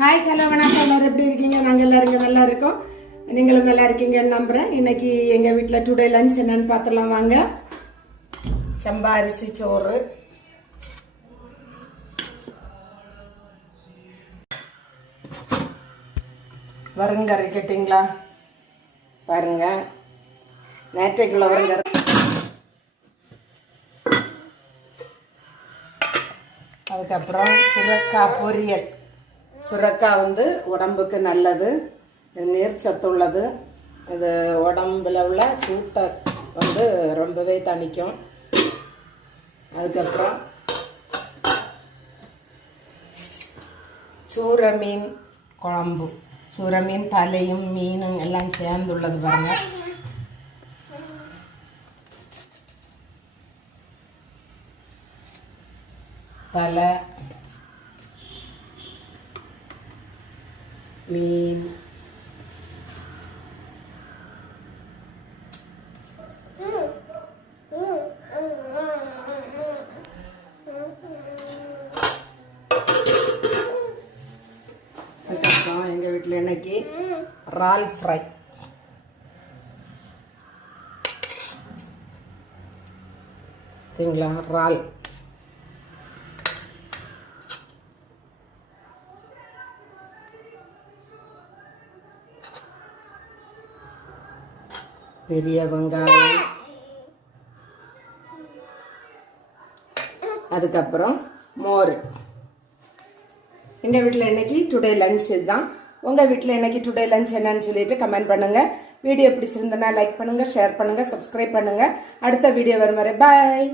Hi hello வணக்கம். எல்லாரும் எப்படி இருக்கீங்க? நாங்கள் எல்லாரும் நல்லா இருக்கோம். நீங்களும் நல்லா இருக்கீங்கன்னு நம்புறேன். இன்னைக்கு எங்க வீட்டில் டுடே லஞ்ச் என்னன்னு பார்த்துலாம் வாங்க. சம்பா அரிசி சோறு, வருங்கறி கேட்டிங்களா பாருங்க, நேற்றைக்குள்ள வருங்கறி. அதுக்கப்புறம் சுரக்காய் பொரியல். சுரக்காய் உடம்புக்கு நல்லது, நீர் சத்து உள்ளது. இது உடம்புல உள்ள சூட்டை ரொம்பவே தணிக்கும். அதுக்கப்புறம் சூர மீன் குழம்பு. சூர மீன் தலையும் மீனும் எல்லாம் சேர்ந்துள்ளது பாருங்க. தலை, மீன், அதுக்கப்புறம் எங்க வீட்டில் இன்னைக்கு இறால் ஃப்ரை. சரிங்களா? இறால் பெரிய வெங்காயம், அதுக்கப்புறம் மோர். எங்கள் வீட்டில் இன்னைக்கு டுடே லஞ்ச் இதுதான். உங்கள் வீட்டில் இன்னைக்கு டுடே லஞ்ச் என்னன்னு சொல்லிட்டு கமெண்ட் பண்ணுங்க. வீடியோ பிடிச்சிருந்தனா லைக் பண்ணுங்க, ஷேர் பண்ணுங்க, சப்ஸ்கிரைப் பண்ணுங்க. அடுத்த வீடியோ வரும் வரை பாய்.